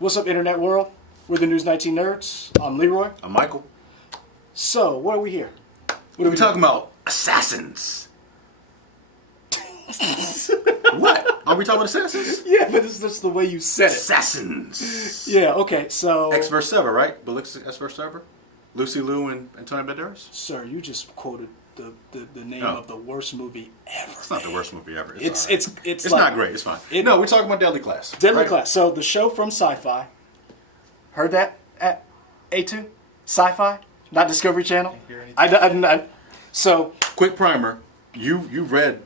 What's up, Internet world? We're the News 19 Nerds. I'm Leroy. I'm Michael. So, what are we here? What are we talking about? Assassins. What? Are we talking about assassins? Yeah, but it's just the way you said it. Assassins. Yeah, okay, so... X vs. Sever, right? Ballix X vs. Sever? Lucy Liu and Antonio Banderas? Sir, you just quoted the name of the worst movie ever. It's not the worst movie ever. It's like, like, not great. It's fine. No, we're talking about Deadly Class. Deadly right? Class. So, the show from SYFY. Heard that at A2? SYFY? Not Discovery Channel? Can't hear anything. So... Quick primer. You read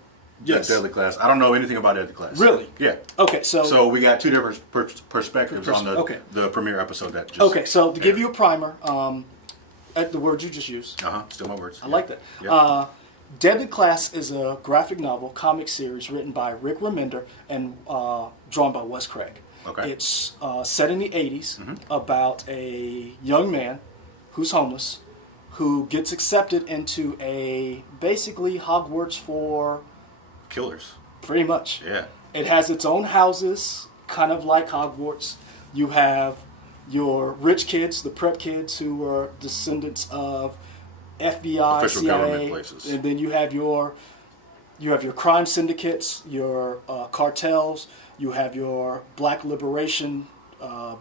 Yes. Deadly Class. I don't know anything about Deadly Class. Really? Yeah. Okay, so... So we got two different perspectives on the premiere episode that just... Okay, so to give you a primer, at the word you just used. Still my words. I like that. Yeah. Deadly Class is a graphic novel, comic series written by Rick Remender and drawn by Wes Craig. Okay. It's set in the 80s about a young man who's homeless who gets accepted into basically Hogwarts for... Killers. Pretty much. Yeah. It has its own houses, kind of like Hogwarts. You have your rich kids, the prep kids who are descendants of FBI, Official CIA, government places. and then you have your crime syndicates, your cartels. You have your Black Liberation,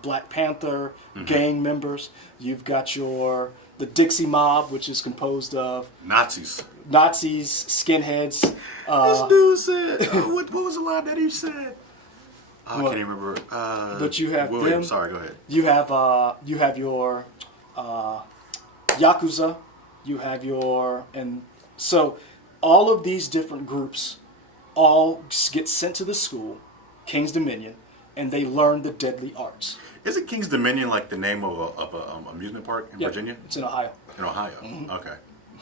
Black Panther gang members. You've got the Dixie Mob, which is composed of Nazis, skinheads. This dude said, what was the line that he said? I can't even remember. But you have William, them. sorry, go ahead. You have your Yakuza. You have and so all of these different groups all get sent to the school, King's Dominion, and they learn the deadly arts. Isn't King's Dominion like the name of a amusement park in Virginia? It's in Ohio. In Ohio. Okay.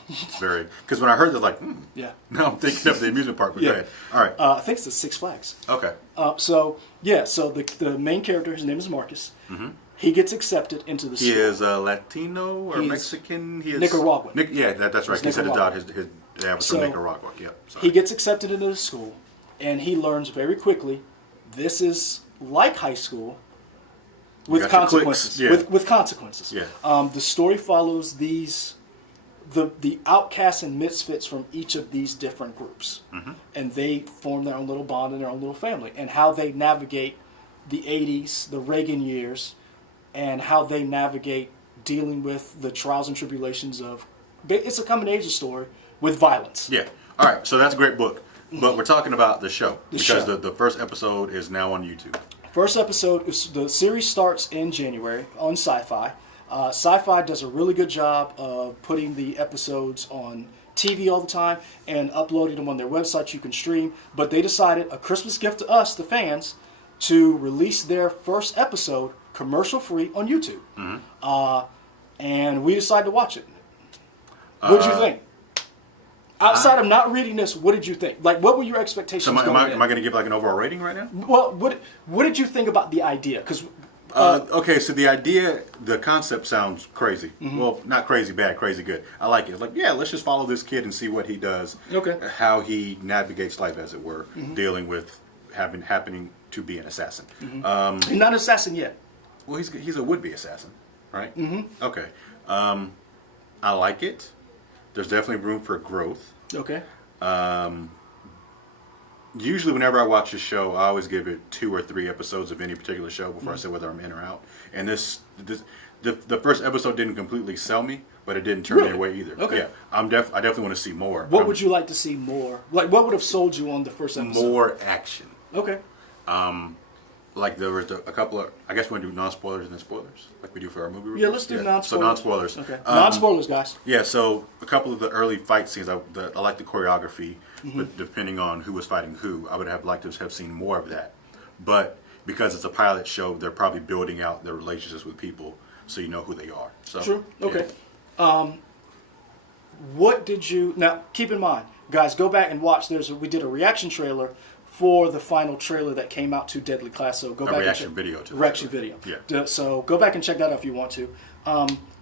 It's very, because when I heard that, like, yeah. Now I'm thinking of the amusement park. But go ahead. All right. I think it's the Six Flags. Okay. So the main character, his name is Marcus. He gets accepted into the school. He is Latino or Mexican. He is Nicaraguan. That's right. He said his dad was from Nicaragua. Yeah. Sorry. He gets accepted into the school, and he learns very quickly this is like high school with consequences. With consequences. Yeah. The story follows the outcasts and misfits from each of these different groups, and they form their own little bond and their own little family, and how they navigate the 80s, the Reagan years, and how they navigate dealing with the trials and tribulations of... It's a coming-of-age story with violence. Yeah. All right. So that's a great book. But we're talking about the show. Because the first episode is now on YouTube. First episode, the series starts in January on SYFY. SYFY does a really good job of putting the episodes on TV all the time and uploading them on their website you can stream. But they decided, a Christmas gift to us, the fans, to release their first episode commercial-free on YouTube. And we decided to watch it. What did you think? Outside of not reading this, what did you think? Like, what were your expectations? So am I going to give like an overall rating right now? Well, what did you think about the idea? Because okay, so the concept sounds crazy. Well, not crazy bad, crazy good. I like it. It's like, yeah, let's just follow this kid and see what he does. Okay. How he navigates life, as it were, dealing with happening to be an assassin. He's not an assassin yet. Well, he's a would-be assassin, right? Okay. I like it. There's definitely room for growth. Okay. Usually, whenever I watch a show, I always give it 2 or 3 episodes of any particular show before I say whether I'm in or out. And the first episode didn't completely sell me, but it didn't turn me away either. Okay. Yeah, I definitely want to see more. What would you like to see more? Like, what would have sold you on the first episode? More action. Okay. Like there was a couple of, I guess we want to do non-spoilers and then spoilers, like we do for our movie reviews. Yeah, let's do non-spoilers. So non-spoilers. Okay. Non-spoilers, guys. Yeah, so a couple of the early fight scenes, I like the choreography, but depending on who was fighting who, I would have liked to have seen more of that. But because it's a pilot show, they're probably building out their relationships with people so you know who they are. So, True. Okay. Yeah. What did you... Now, keep in mind, guys, go back and watch. We did a reaction trailer for the final trailer that came out to Deadly Class. So go back reaction and video to reaction video. Yeah. So go back and check that out if you want to.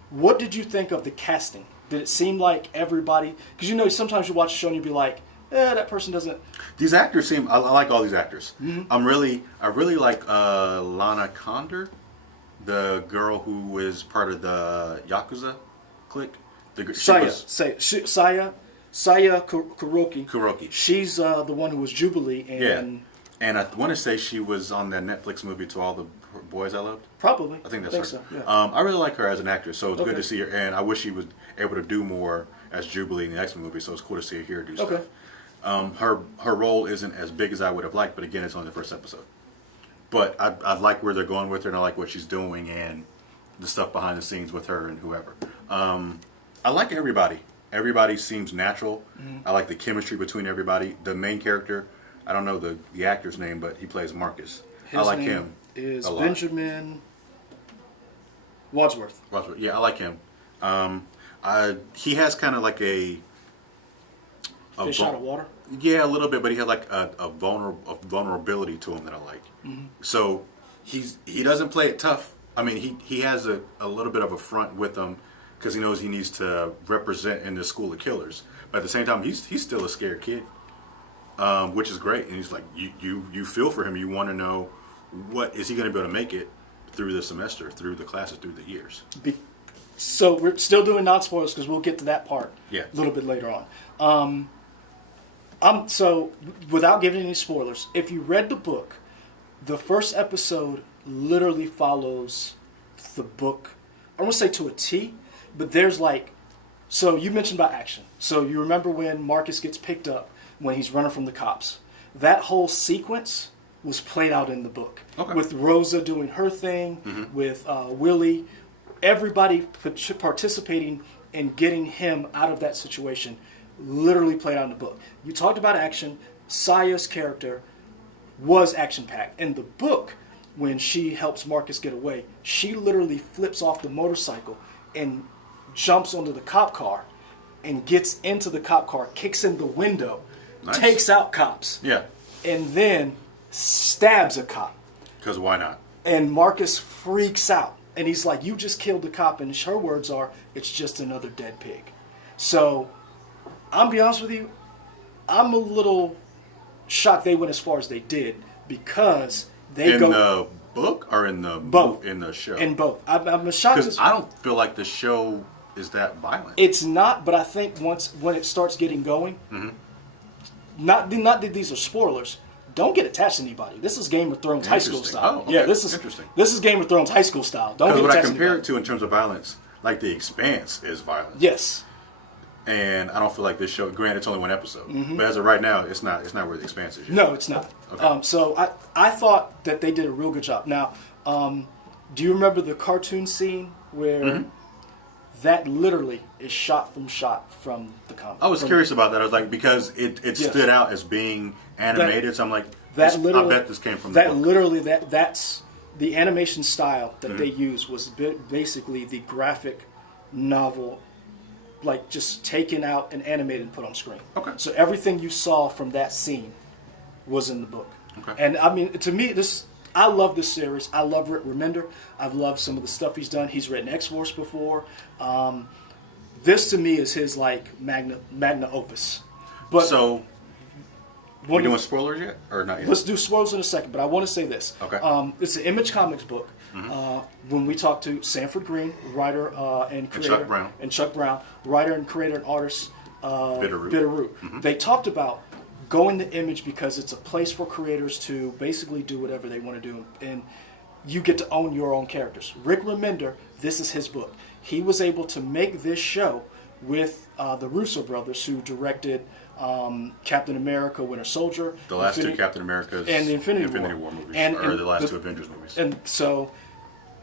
What did you think of the casting? Did it seem like everybody? Because sometimes you watch a show and you'd be like, that person doesn't. These actors seem. I like all these actors. I really like Lana Condor. The girl who is part of the Yakuza clique. Saya Kuroki. Kuroki. She's the one who was Jubilee. And And I want to say she was on that Netflix movie To All the Boys I Loved. Probably. I think that's her. So, yeah. I really like her as an actress, so it's good to see her. And I wish she was able to do more as Jubilee in the X-Men movie, so it's cool to see her here do stuff. Her role isn't as big as I would have liked, but again, it's only the first episode. But I like where they're going with her, and I like what she's doing, and the stuff behind the scenes with her and whoever. I like everybody. Everybody seems natural. I like the chemistry between everybody. The main character, I don't know the actor's name, but he plays Marcus. I like him. Is Benjamin Wadsworth. Yeah, I like him. He has kind of like a fish out of water. Yeah, a little bit, but he has like a vulnerability to him that I like. So he doesn't play it tough. I mean, he has a little bit of a front with him because he knows he needs to represent in the school of killers. But at the same time, he's still a scared kid, which is great. And he's like, you feel for him. You want to know what is he going to be able to make it through the semester, through the classes, through the years. So we're still doing non-spoilers because we'll get to that part a little bit later on. So without giving any spoilers, if you read the book, the first episode literally follows the book. I don't want to say to a T, but there's so you mentioned about action. So you remember when Marcus gets picked up when he's running from the cops. That whole sequence was played out in the book. With Rosa doing her thing, with Willie, everybody participating in getting him out of that situation literally played out in the book. You talked about action. Saya's character was action-packed. In the book, when she helps Marcus get away, she literally flips off the motorcycle and jumps onto the cop car and gets into the cop car, kicks in the window, takes out cops, and then stabs a cop. Because why not? And Marcus freaks out. And he's like, you just killed the cop. And her words are, it's just another dead pig. So, I'll be honest with you, I'm a little shocked they went as far as they did because they in the book or in the both in the show? In both. I'm shocked because I don't feel like the show is that violent. It's not, but I think when it starts getting going, not that these are spoilers. Don't get attached to anybody. This is Game of Thrones high school style. Oh, okay. Yeah, this is interesting. This is Game of Thrones high school style. Don't get attached. Because what I to compare anybody. it to in terms of violence, like The Expanse is violent. Yes. And I don't feel like this show. Granted, it's only one episode, but as of right now, it's not where The Expanse is yet. No, it's not. Okay. So I thought that they did a real good job. Now, do you remember the cartoon scene where that literally is shot from the comic? I was curious about that. I was like, because it stood out as being animated, so I'm like, I bet this came from the book. Literally, that's the animation style that they used was basically the graphic novel, like just taken out and animated and put on screen. Okay. So everything you saw from that scene was in the book. Okay. And I mean, to me, I love this series. I love Rick Remender. I've loved some of the stuff he's done. He's written X-Force before. This to me is his magna opus. But so, are we doing spoilers yet or not yet? Let's do spoilers in a second. But I want to say this. Okay. It's an Image Comics book. When we talked to Sanford Green, writer and creator, and Chuck Brown, writer and creator and artist, Bitterroot. They talked about going to Image because it's a place for creators to basically do whatever they want to do, and you get to own your own characters. Rick Remender, this is his book. He was able to make this show with the Russo brothers, who directed Captain America: Winter Soldier, the last two Captain Americas, and the Infinity War movies, and the last two Avengers movies. And so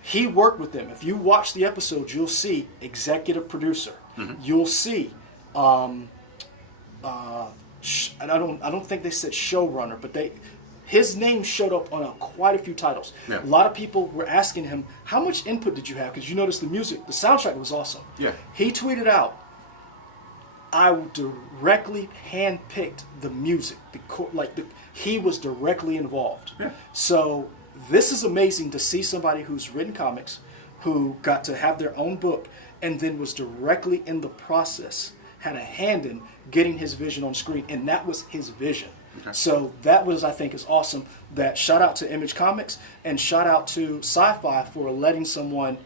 he worked with them. If you watch the episodes, you'll see executive producer. You'll see. I don't think they said showrunner, but his name showed up on quite a few titles. Yeah. A lot of people were asking him, how much input did you have? Because you noticed the music, the soundtrack was awesome. Yeah. He tweeted out, I directly handpicked the music. He was directly involved. Yeah. So this is amazing to see somebody who's written comics, who got to have their own book, and then was directly in the process, had a hand in getting his vision on screen, and that was his vision. Okay. So that was, I think, is awesome. That shout out to Image Comics and shout out to SYFY for letting someone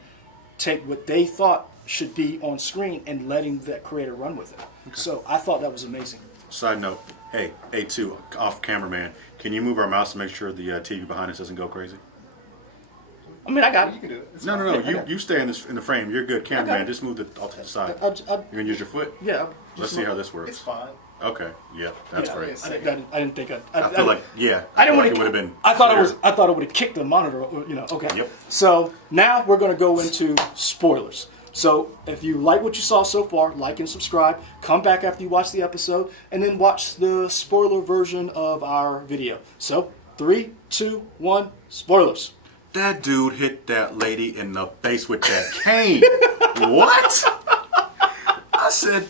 take what they thought should be on screen and letting that creator run with it. Okay. So I thought that was amazing. Side note, hey, A2, off cameraman, can you move our mouse to make sure the TV behind us doesn't go crazy? I mean, I got it. You can do it. It's No, fine. no, no. You stay in the frame. You're good, cameraman. it. Just move it off to the side. I, You're gonna use your foot. yeah. Let's see how this works. It's fine. Okay. Yep. That's Yeah, great. I didn't think I feel like yeah. I didn't feel want like to. it would have been. I thought clear. it was. I thought it would have kicked the monitor. You know. Okay. Yep. So now we're going to go into spoilers. So if you like what you saw so far, like and subscribe. Come back after you watch the episode, and then watch the spoiler version of our video. So 3, 2, 1, spoilers. That dude hit that lady in the face with that cane. What? I said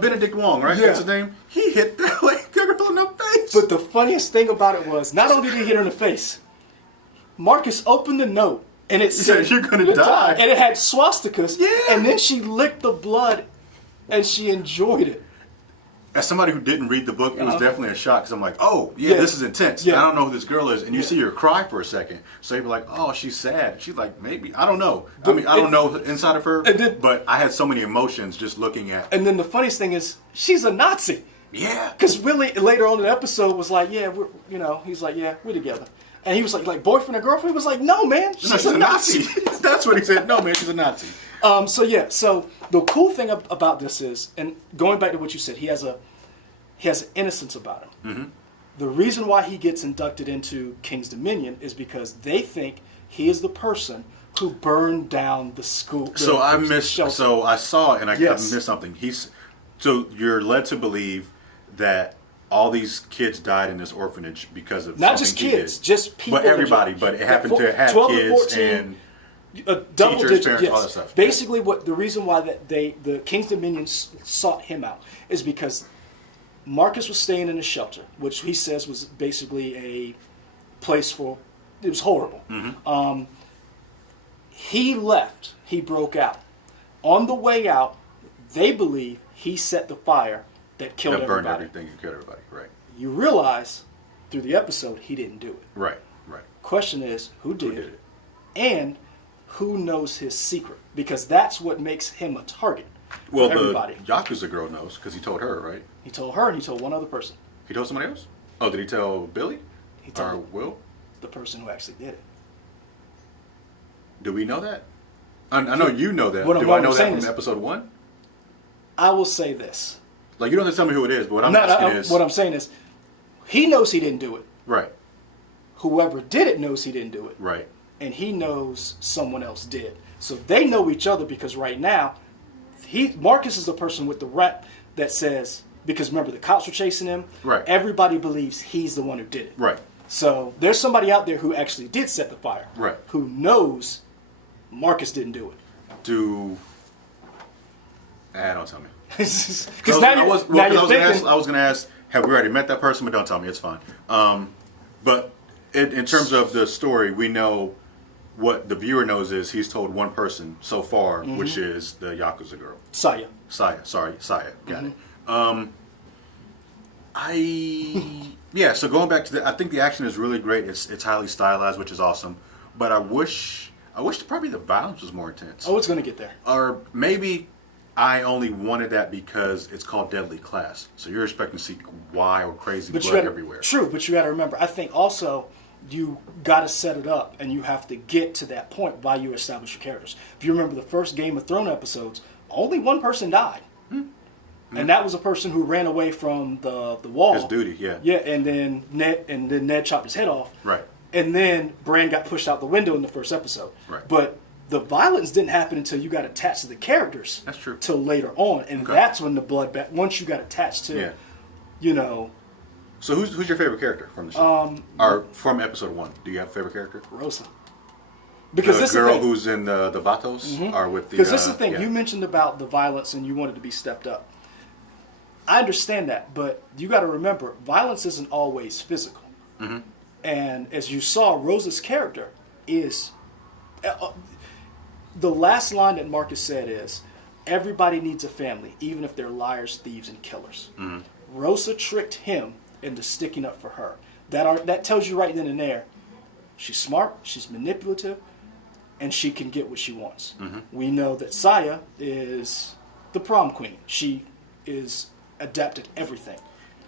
Benedict Wong, right? Yeah. That's his name. He hit that lady girl in the face. But the funniest thing about it was, not only did he hit her in the face, Marcus opened the note, and it said, "You're gonna die," and it had swastikas. Yeah. And then she licked the blood, and she enjoyed it. As somebody who didn't read the book, it was definitely a shock because I'm like, oh, yeah, Yeah. this is intense. Yeah. I don't know who this girl is. And you Yeah. see her cry for a second. So you're like, oh, she's sad. She's like, maybe. I don't know. I mean, I don't know the inside of her, And then- but I had so many emotions just looking at, And then the funniest thing is, she's a Nazi. yeah. Because Willie later on in the episode was like, yeah, he's like, yeah, we're together. And he was like boyfriend or girlfriend? He was like, no, man, No, she's a Nazi. That's what he said. No, man, she's a Nazi. So the cool thing about this is, and going back to what you said, he has an innocence about him. Mm-hmm. The reason why he gets inducted into King's Dominion is because they think he is the person who burned down the school. So I missed. shelter. So I saw it and I Yes. missed something. So you're led to believe that all these kids died in this orphanage because of Not something just he kids, did. just people. But everybody. But it happened to have 12 to kids 14, and double teachers, digit, parents, yes. all that stuff. Basically, the reason why the King's Dominion sought him out is because Marcus was staying in a shelter, which he says was basically a place for. It was horrible. Mm-hmm. He left. He broke out. On the way out, they believe he set the fire that killed that burned everybody. everything and killed everybody. Right. You realize through the episode he didn't do it. Right. Right. Question is, who did did it? it? And who knows his secret? Because that's what makes him a target Well, for the everybody. Yakuza girl knows because he told her, right? He told her and he told one other person. He told somebody else? Oh, did he tell Billy? He Or told Will? the person who actually did it. Do we know that? I know you know that. What Do I'm I know that saying from is- episode 1? I will say this. Like, you don't have to tell me who it is, but what I'm asking is... What I'm saying is, he knows he didn't do it. Right, Whoever did it knows he didn't do it. right. And he knows someone else did. So they know each other because right now, Marcus is the person with the rap that says, because remember the cops were chasing him. Right. Everybody believes he's the one who did it. Right. So there's somebody out there who actually did set the fire. Right. Who knows Marcus didn't do it. Don't tell me. Because I was going to ask, have we already met that person? But don't tell me, it's fine. But in terms of the story, we know what the viewer knows is he's told one person so far, which is the Yakuza girl. Saya. Saya, got it. So going back to I think the action is really great. It's highly stylized, which is awesome. But I wish probably the violence was more intense. Oh, it's going to get there. Or maybe I only wanted that because it's called Deadly Class. So you're expecting to see wild, crazy blood everywhere. True, but you got to remember, I think also you got to set it up and you have to get to that point while you establish your characters. If you remember the first Game of Thrones episodes, only one person died. And that was a person who ran away from the wall. His duty, yeah. Yeah, and then Ned chopped his head off. Right. And then Bran got pushed out the window in the first episode. Right. But the violence didn't happen until you got attached to the characters. That's true. Till later on, and that's when the blood. Once you got attached to, you know. So who's your favorite character from the show? Or from episode 1? Do you have a favorite character? Rosa. Because the this girl is the thing. who's in the Vatos are with the. Because this is the thing. yeah. You mentioned about the violence and you wanted to be stepped up. I understand that, but you got to remember, violence isn't always physical. Mm-hmm. And as you saw, Rosa's character is. The last line that Marcus said is, "Everybody needs a family, even if they're liars, thieves, and killers." Mm-hmm. Rosa tricked him into sticking up for her. That tells you right then and there, she's smart, she's manipulative, and she can get what she wants. Mm-hmm. We know that Saya is the prom queen. She is adept at everything.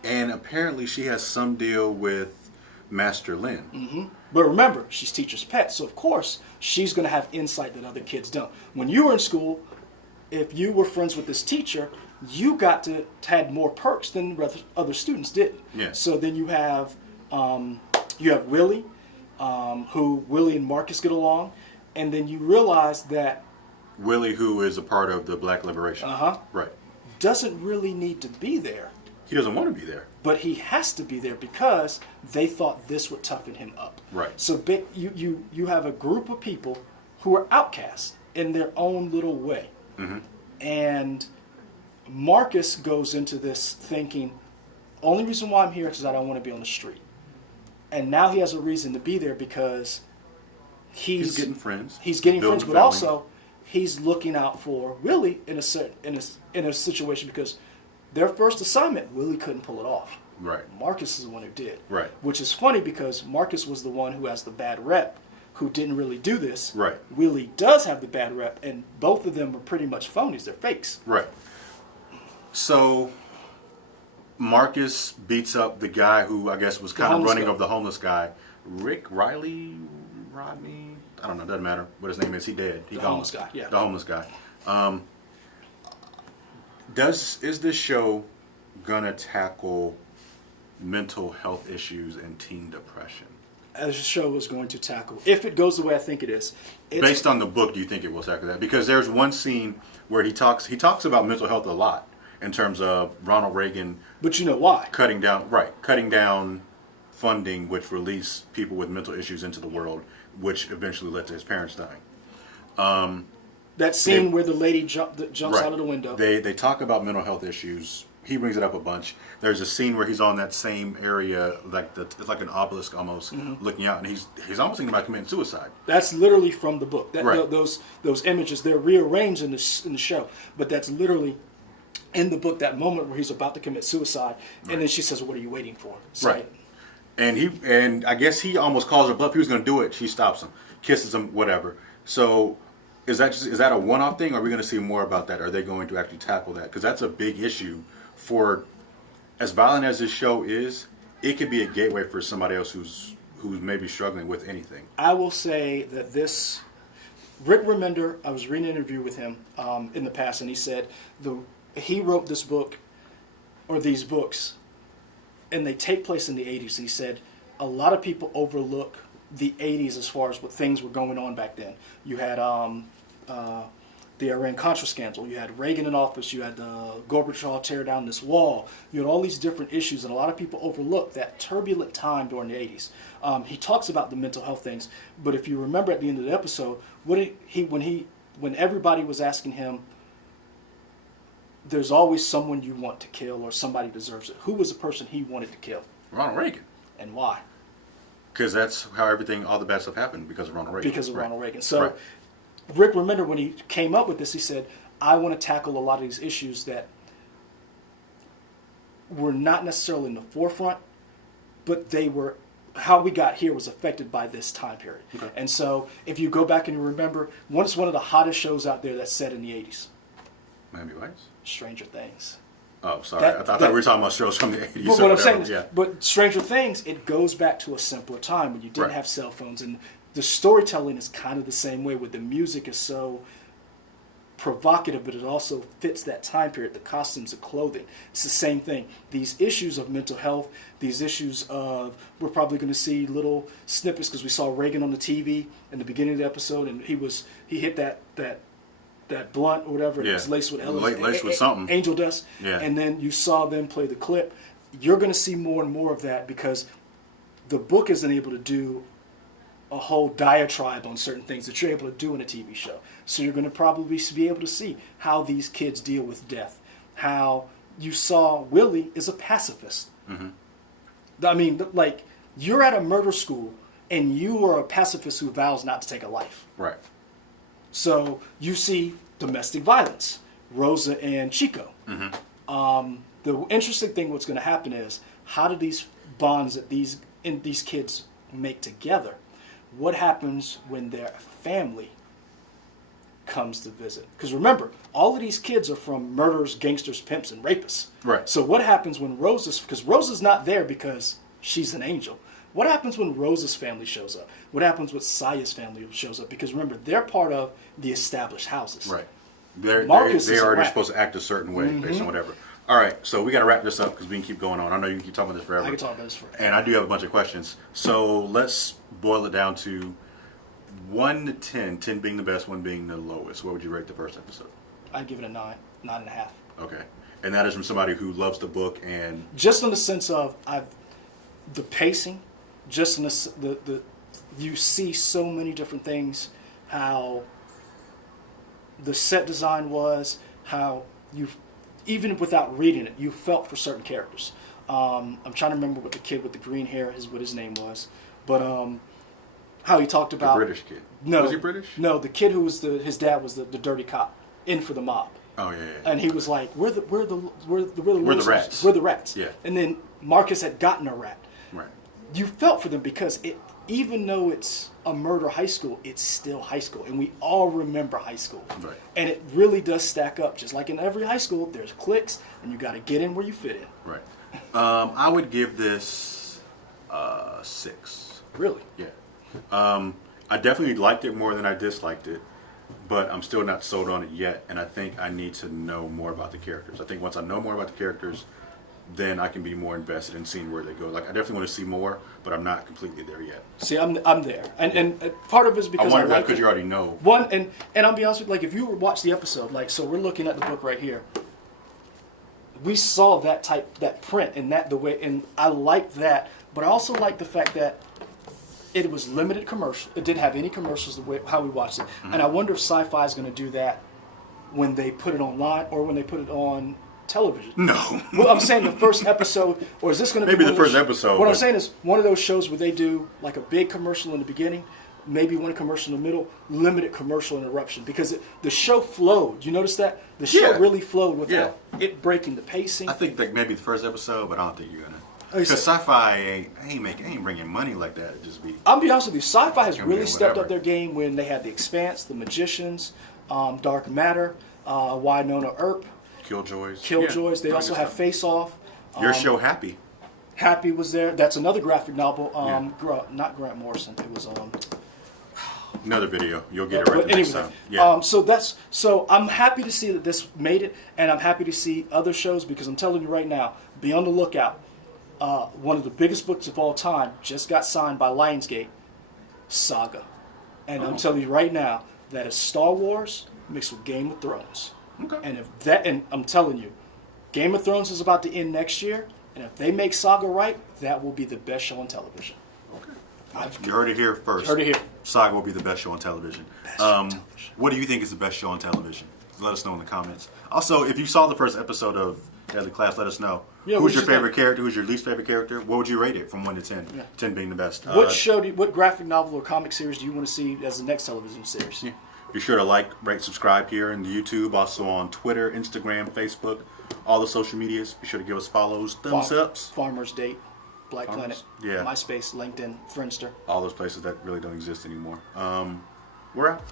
And apparently she has some deal with Master Lin. Mm-hmm. But remember, she's teacher's pet, so of course she's going to have insight that other kids don't. When you were in school, if you were friends with this teacher, you had more perks than other students did. Yeah. So then you have Willie, who Willie and Marcus get along, and then you realize that Willie, who is a part of the Black Liberation, right, doesn't really need to be there. He doesn't want to be there. But he has to be there because they thought this would toughen him up. Right. So you have a group of people who are outcasts in their own little way. Mm-hmm. And Marcus goes into this thinking, only reason why I'm here is because I don't want to be on the street. And now he has a reason to be there because he's getting friends. He's getting friends, but family. also he's looking out for Willie in a situation because their first assignment, Willie couldn't pull it off. Right. Marcus is the one who did. Right. Which is funny because Marcus was the one who has the bad rep, who didn't really do this. Right. Willie does have the bad rep, and both of them are pretty much phonies. They're fakes. Right. So Marcus beats up the guy who I guess was kind of running of the homeless guy. Rodney? I don't know, doesn't matter what his name is. He dead. He the gone. Homeless guy, yeah. The homeless guy. Is this show gonna tackle mental health issues and teen depression? As the show is going to tackle, if it goes the way I think it is. Based on the book, do you think it will tackle that? Because there's one scene where he talks about mental health a lot in terms of Ronald Reagan. But you know why? Cutting down funding, which released people with mental issues into the world, which eventually led to his parents dying. That scene where the lady jumps right. out of the window. They talk about mental health issues. He brings it up a bunch. There's a scene where he's on that same area, it's like an obelisk almost, looking out, and he's almost thinking about committing suicide. That's literally from the book. Right. Those images, they're rearranged in the show, but that's literally in the book. That moment where he's about to commit suicide, and then she says, "What are you waiting for?" So, right. And I guess he almost calls her bluff. He was going to do it. She stops him, kisses him, whatever. So. Is that a one-off thing, or are we going to see more about that? Are they going to actually tackle that? Because that's a big issue for, as violent as this show is, it could be a gateway for somebody else who's maybe struggling with anything. I will say that Rick Remender, I was reading an interview with him in the past, and he said he wrote this book, or these books, and they take place in the 80s. He said a lot of people overlook the 80s as far as what things were going on back then. You had the Iran-Contra scandal. You had Reagan in office. You had Gorbachev tear down this wall. You had all these different issues, and a lot of people overlook that turbulent time during the 80s. He talks about the mental health things, but if you remember at the end of the episode, when everybody was asking him, there's always someone you want to kill or somebody deserves it. Who was the person he wanted to kill? Ronald Reagan. And why? Because that's how all the bad stuff happened, because of Ronald Reagan. Because of Ronald Reagan. So Rick Remender, when he came up with this, he said, I want to tackle a lot of these issues that were not necessarily in the forefront, but they were, how we got here was affected by this time period. Okay. And so if you go back and you remember, it's one of the hottest shows out there that's set in the 80s. Miami Vice? Stranger Things. Oh, sorry. I thought we were talking about shows from the 80s. But what I'm saying is, but Stranger Things, it goes back to a simpler time when you didn't have cell phones. And the storytelling is kind of the same way, where the music is so provocative, but it also fits that time period, the costumes, the clothing. It's the same thing. These issues of mental health, these issues of, we're probably going to see little snippets, because we saw Reagan on the TV in the beginning of the episode, and he hit that blunt or whatever, it was laced with something, angel dust, and then you saw them play the clip. You're going to see more and more of that, because the book isn't able to do a whole diatribe on certain things that you're able to do in a TV show. So you're going to probably be able to see how these kids deal with death, how you saw Willie is a pacifist. Mm-hmm. I mean, like, you're at a murder school and you are a pacifist who vows not to take a life. Right. So you see domestic violence, Rosa and Chico. Mm-hmm. The interesting thing what's going to happen is, how do these bonds that these kids make together. What happens when their family comes to visit? Because remember, all of these kids are from murderers, gangsters, pimps, and rapists. Right. So what happens when because Rosa's not there because she's an angel. What happens when Rosa's family shows up? What happens when Saya's family shows up? Because remember, they're part of the established houses. Right. They're Marcus is a already rat. supposed to act a certain way based on whatever. All right, so we got to wrap this up because we can keep going on. I know you can keep talking about this forever. I can talk about this forever. And I do have a bunch of questions. So let's boil it down to 1 to 10, 10 being the best, 1 being the lowest. What would you rate the first episode? I'd give it a 9, 9.5. Okay. And that is from somebody who loves the book and... Just in the sense of the pacing, just in the you see so many different things, how the set design was, how you, even without reading it, you felt for certain characters. I'm trying to remember what the kid with the green hair what his name was, but how he talked about The British kid. No, Was he British? No, the kid who was his dad was the dirty cop in for the mob. Oh yeah. And he was like, "We're the the rats. We're the rats." Yeah. And then Marcus had gotten a rat. Right. You felt for them because even though it's a murder high school, it's still high school, and we all remember high school. Right. And it really does stack up. Just like in every high school, there's cliques, and you got to get in where you fit in. Right. I would give this 6. Really? Yeah. I definitely liked it more than I disliked it, but I'm still not sold on it yet, and I think I need to know more about the characters. I think once I know more about the characters, then I can be more invested in seeing where they go. Like, I definitely want to see more, but I'm not completely there yet. See, I'm there, and part of it is because I wonder like because you already know. One, and I'll be honest with you, like, if you watch the episode, like, so we're looking at the book right here. We saw that print, and the way, and I liked that, but I also liked the fact that it was limited commercial. It didn't have any commercials the way how we watched it, and I wonder if SYFY is going to do that when they put it online or when they put it on television. No. Well, I'm saying the first episode, or is this going to be Maybe one the of those first episode, What I'm but- saying is one of those shows where they do like a big commercial in the beginning, maybe one commercial in the middle, limited commercial interruption, because the show flowed. You notice that the show Yeah. really flowed without it breaking the pacing. I think like maybe the first episode, but I don't think you're gonna. Like I Because said- SYFY ain't bringing money like that. It just be. I'll be honest with you, SYFY has Yeah, really stepped whatever. up their game when they had The Expanse, The Magicians, Dark Matter, Wynonna Earp, Killjoys. Killjoys. They Yeah, also good have stuff. Face Off. Your show Happy. Happy was there. That's another graphic novel. Not Grant Morrison. It was Another video. You'll get it right but the next anyway, time. Yeah. So I'm happy to see that this made it, and I'm happy to see other shows, because I'm telling you right now, be on the lookout. One of the biggest books of all time just got signed by Lionsgate, Saga, and I'm telling you right now that is Star Wars mixed with Game of Thrones. Okay. And I'm telling you, Game of Thrones is about to end next year, and if they make Saga right, that will be the best show on television. You heard it here first. Heard it here. Saga will be the best show on television. Best show on television. What do you think is the best show on television? Let us know in the comments. Also, if you saw the first episode of Deadly Class, let us know. Yeah, Who's we your should favorite character? Who's your least favorite character? What would you rate it from 1 to 10? Yeah. 10 being the best. What graphic novel or comic series do you want to see as the next television series? Yeah. Be sure to like, rate, subscribe here in the YouTube, also on Twitter, Instagram, Facebook, all the social medias. Be sure to give us follows, thumbs ups. Farmer's Date, Black Planet, Yeah. MySpace, LinkedIn, Friendster. All those places that really don't exist anymore. We're out.